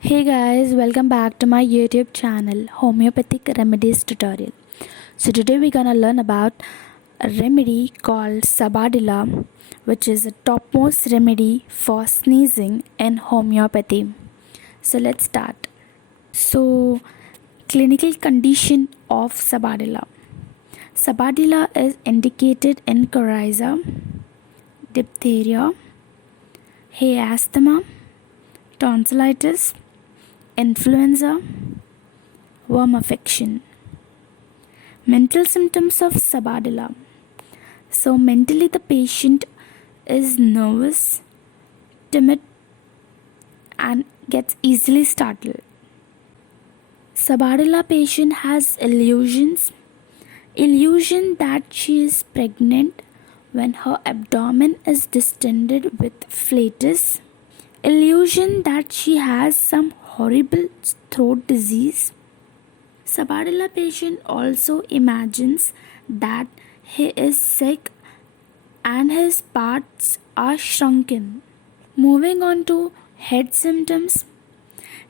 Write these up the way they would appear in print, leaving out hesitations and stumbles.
Hey guys, welcome back to my YouTube channel Homeopathic Remedies Tutorial. So today we're gonna learn about a remedy called Sabadilla, which is a topmost remedy for sneezing in homeopathy. So let's start. So clinical condition of Sabadilla. Sabadilla is indicated in coryza, diphtheria, hay asthma, tonsillitis, influenza, worm affection. Mental symptoms of Sabadilla. So, mentally, the patient is nervous, timid, and gets easily startled. Sabadilla patient has illusion that she is pregnant when her abdomen is distended with flatus, illusion that she has some horrible throat disease. Sabadilla patient also imagines that he is sick and his parts are shrunken. Moving on to head symptoms.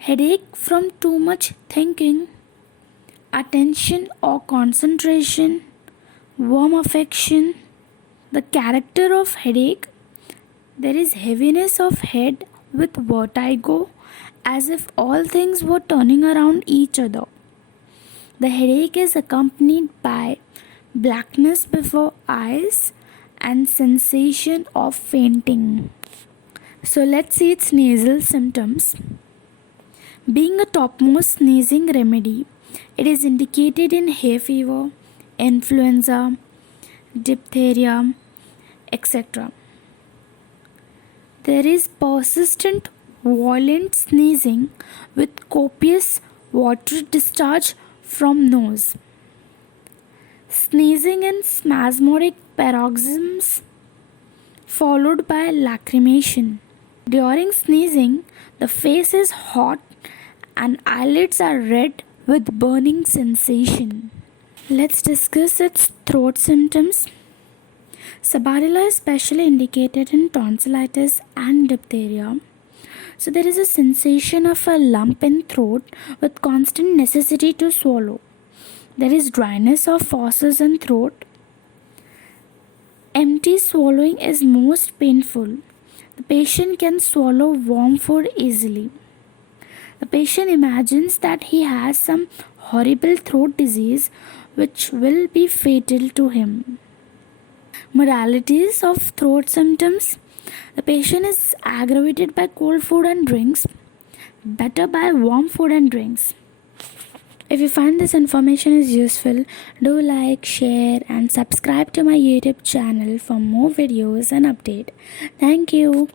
Headache from too much thinking, attention or concentration, worm affection. The character of headache. There is heaviness of head with vertigo, as if all things were turning around each other. The headache is accompanied by blackness before eyes and sensation of fainting. So let's see its nasal symptoms. Being a topmost sneezing remedy, it is indicated in hay fever, influenza, diphtheria, etc. There is persistent violent sneezing with copious water discharge from nose. Sneezing in spasmodic paroxysms followed by lacrimation. During sneezing, the face is hot and eyelids are red with burning sensation. Let's discuss its throat symptoms. Sabadilla is specially indicated in tonsillitis and diphtheria. So there is a sensation of a lump in throat with constant necessity to swallow. There is dryness of fauces in throat. Empty swallowing is most painful. The patient can swallow warm food easily. The patient imagines that he has some horrible throat disease which will be fatal to him. Modalities of throat symptoms. The patient is aggravated by cold food and drinks, better by warm food and drinks. If you find this information is useful, do like, share and subscribe to my YouTube channel for more videos and update. Thank you.